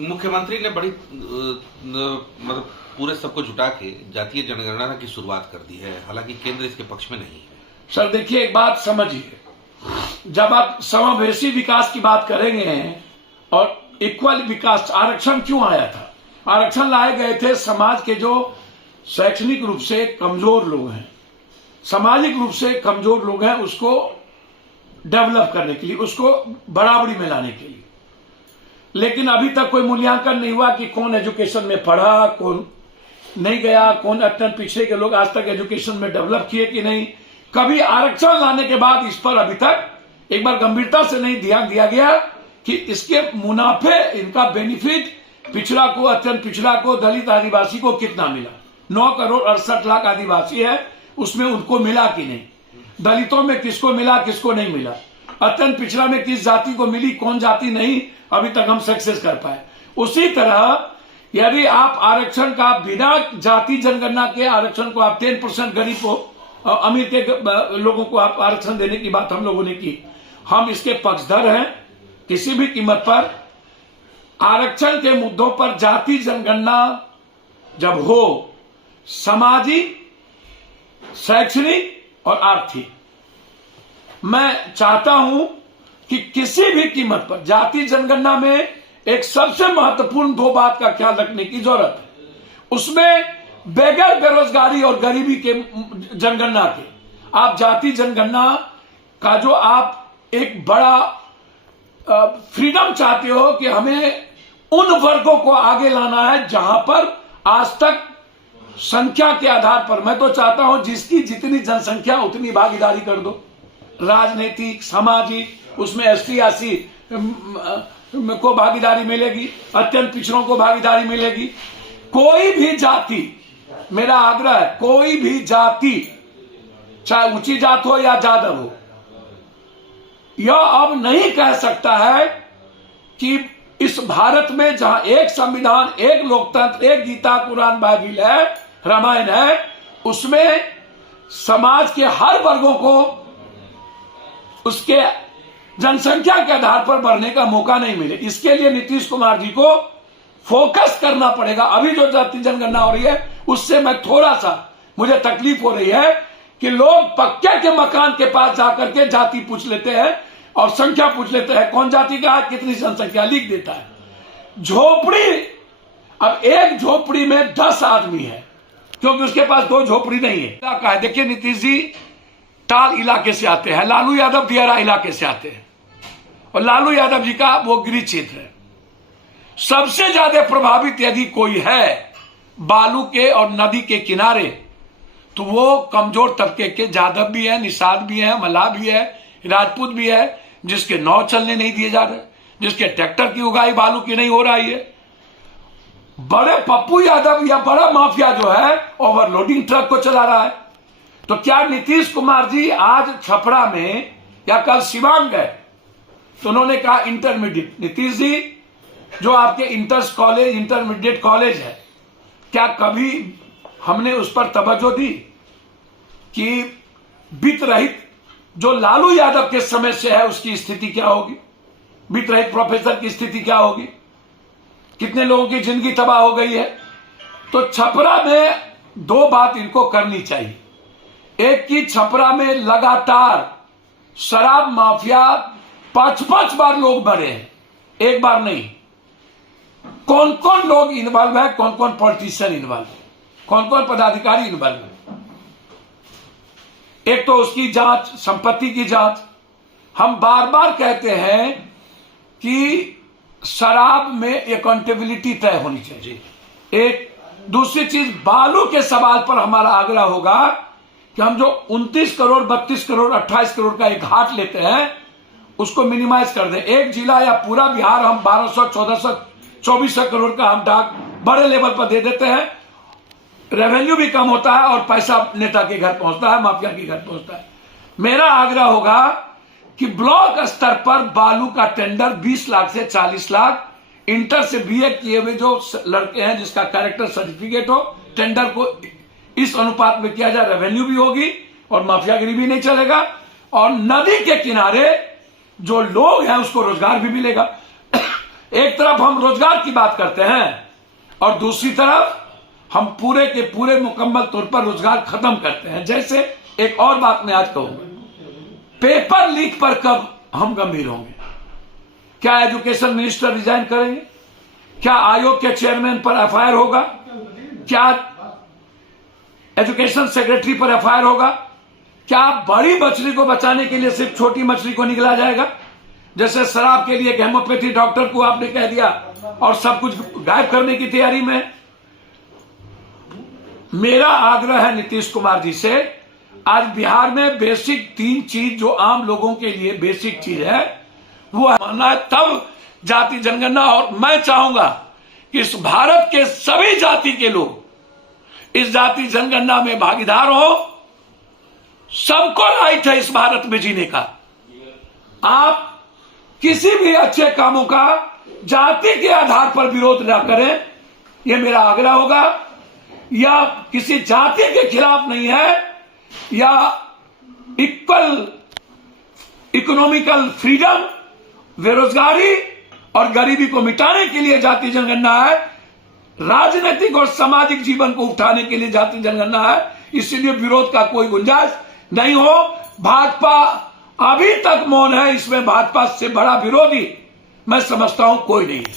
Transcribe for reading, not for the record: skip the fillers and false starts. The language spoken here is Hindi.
मुख्यमंत्री ने बड़ी मतलब पूरे सबको जुटा के जातीय जनगणना की शुरुआत कर दी है, हालांकि केंद्र इसके पक्ष में नहीं है। सर देखिए, एक बात समझिए, जब आप समावेशी विकास की बात करेंगे और इक्वल विकास, आरक्षण क्यों आया था? आरक्षण लाए गए थे समाज के जो शैक्षणिक रूप से कमजोर लोग हैं, सामाजिक रूप से कमजोर लोग हैं, उसको डेवलप करने के लिए, उसको बराबरी में लाने के लिए। लेकिन अभी तक कोई मूल्यांकन नहीं हुआ कि कौन एजुकेशन में पढ़ा, कौन नहीं गया, कौन अत्यंत पिछड़े के लोग आज तक एजुकेशन में डेवलप किए कि नहीं। कभी आरक्षण लाने के बाद इस पर अभी तक एक बार गंभीरता से नहीं ध्यान दिया गया कि इसके मुनाफे, इनका बेनिफिट पिछड़ा को, अत्यंत पिछड़ा को, दलित आदिवासी को कितना मिला। 9 करोड़ 68 लाख आदिवासी है, उसमें उनको मिला कि नहीं, दलितों में किसको मिला, किसको नहीं मिला, अत्यंत पिछड़ा में किस जाति को मिली, कौन जाति नहीं, अभी तक हम सक्सेस कर पाए। उसी तरह यदि आप आरक्षण का बिना जाति जनगणना के आरक्षण को आप 10% गरीब को, अमीर के लोगों को आप आरक्षण देने की बात हम लोगों ने की, हम इसके पक्षधर हैं। किसी भी कीमत पर आरक्षण के मुद्दों पर जाति जनगणना जब हो, सामाजिक, शैक्षणिक और आर्थिक, मैं चाहता हूं कि किसी भी कीमत पर जाति जनगणना में एक सबसे महत्वपूर्ण 2 बात का ख्याल रखने की जरूरत है। उसमें बगैर बेरोजगारी और गरीबी के जनगणना के आप जाति जनगणना का जो आप एक बड़ा फ्रीडम चाहते हो कि हमें उन वर्गों को आगे लाना है जहां पर आज तक संख्या के आधार पर, मैं तो चाहता हूं जिसकी जितनी जनसंख्या उतनी भागीदारी कर दो, राजनीतिक, सामाजिक, उसमें एसटी एससी को भागीदारी मिलेगी, अत्यंत पिछड़ों को भागीदारी मिलेगी। कोई भी जाति, मेरा आग्रह है, कोई भी जाति, चाहे ऊंची जात हो या जादव हो, यह अब नहीं कह सकता है कि इस भारत में जहां एक संविधान, एक लोकतंत्र, एक गीता, कुरान, बाइबिल है, रामायण है, उसमें समाज के हर वर्गों को उसके जनसंख्या के आधार पर बढ़ने का मौका नहीं मिले। इसके लिए नीतीश कुमार जी को फोकस करना पड़ेगा। अभी जो जाति जनगणना हो रही है उससे मैं थोड़ा सा, मुझे तकलीफ हो रही है कि लोग पक्के के मकान के पास जाकर के जाति पूछ लेते हैं और संख्या पूछ लेते हैं, कौन जाति का है, कितनी जनसंख्या, लिख देता है। झोपड़ी, अब एक झोपड़ी में 10 आदमी है क्योंकि उसके पास 2 झोपड़ी नहीं है। देखिए नीतीश जी टाल इलाके से आते हैं, लालू यादव दियारा इलाके से आते हैं और लालू यादव जी का वो गृह क्षेत्र है। सबसे ज्यादा प्रभावित यदि कोई है बालू के और नदी के किनारे, तो वो कमजोर तबके के जादव भी है, निषाद भी है, मल्लाह भी है, राजपूत भी है, जिसके नाव चलने नहीं दिए जा रहे, जिसके ट्रैक्टर की उगाई बालू की नहीं हो रही है। बड़े पप्पू यादव या बड़ा माफिया जो है ओवरलोडिंग ट्रक को चला रहा है। तो क्या नीतीश कुमार जी आज छपरा में या कल सिवान गए तो उन्होंने कहा इंटरमीडिएट, नीतीश जी जो आपके इंटर्स कॉलेज, इंटरमीडिएट कॉलेज है, क्या कभी हमने उस पर तवज्जो दी कि वित्त रहित जो लालू यादव के समय से है उसकी स्थिति क्या होगी, वित्त रहित प्रोफेसर की स्थिति क्या होगी, कितने लोगों की जिंदगी तबाह हो गई है। तो छपरा में 2 बात इनको करनी चाहिए। एक की छपरा में लगातार शराब माफिया 5-5 बार लोग मरे हैं, एक बार नहीं। कौन कौन लोग इन्वॉल्व है, कौन कौन पॉलिटिशियन इन्वॉल्व है, कौन कौन पदाधिकारी इन्वॉल्व है। एक तो उसकी जांच, संपत्ति की जांच। हम बार बार कहते हैं कि शराब में अकाउंटेबिलिटी तय होनी चाहिए। एक दूसरी चीज, बालू के सवाल पर हमारा आग्रह होगा कि हम जो 29 करोड़, 32 करोड़, 28 करोड़ का एक घाट लेते हैं उसको मिनिमाइज कर दें। एक जिला या पूरा बिहार हम 1200, 1400, 2400 करोड़ का हम डाक बड़े लेवल पर दे देते हैं, रेवेन्यू भी कम होता है और पैसा नेता के घर पहुंचता है, माफिया के घर पहुंचता है। मेरा आग्रह होगा कि ब्लॉक स्तर पर बालू का टेंडर 20 लाख से 40 लाख, इंटर से बीए किए हुए जो लड़के हैं जिसका कैरेक्टर सर्टिफिकेट हो, टेंडर को इस अनुपात में किया जाए, रेवेन्यू भी होगी और माफियागिरी भी नहीं चलेगा, और नदी के किनारे जो लोग हैं उसको रोजगार भी मिलेगा। एक तरफ हम रोजगार की बात करते हैं और दूसरी तरफ हम पूरे के पूरे मुकम्मल तौर पर रोजगार खत्म करते हैं। जैसे एक और बात मैं आज कहूंगा, पेपर लीक पर कब हम गंभीर होंगे? क्या एजुकेशन मिनिस्टर रिजाइन करेंगे? क्या आयोग के चेयरमैन पर एफआईआर होगा? क्या एजुकेशन सेक्रेटरी पर एफआईआर होगा? क्या बड़ी मछली को बचाने के लिए सिर्फ छोटी मछली को निकला जाएगा? जैसे शराब के लिए एक हेमोपैथी डॉक्टर को आपने कह दिया और सब कुछ गायब करने की तैयारी में। मेरा आग्रह है नीतीश कुमार जी से, आज बिहार में बेसिक 3 चीज जो आम लोगों के लिए बेसिक चीज है वो मानना है, तब जाति जनगणना। और मैं चाहूंगा कि इस भारत के सभी जाति के लोग इस जाति जनगणना में भागीदार हो। सबको राइट है इस भारत में जीने का। आप किसी भी अच्छे कामों का जाति के आधार पर विरोध न करें, यह मेरा आग्रह होगा। या किसी जाति के खिलाफ नहीं है, या इक्वल इकोनॉमिकल फ्रीडम, बेरोजगारी और गरीबी को मिटाने के लिए जाति जनगणना है। राजनीतिक और सामाजिक जीवन को उठाने के लिए जाति जनगणना है। इसलिए विरोध का कोई गुंजाइश नहीं हो। भाजपा अभी तक मौन है, इसमें भाजपा से बड़ा विरोधी मैं समझता हूं कोई नहीं है।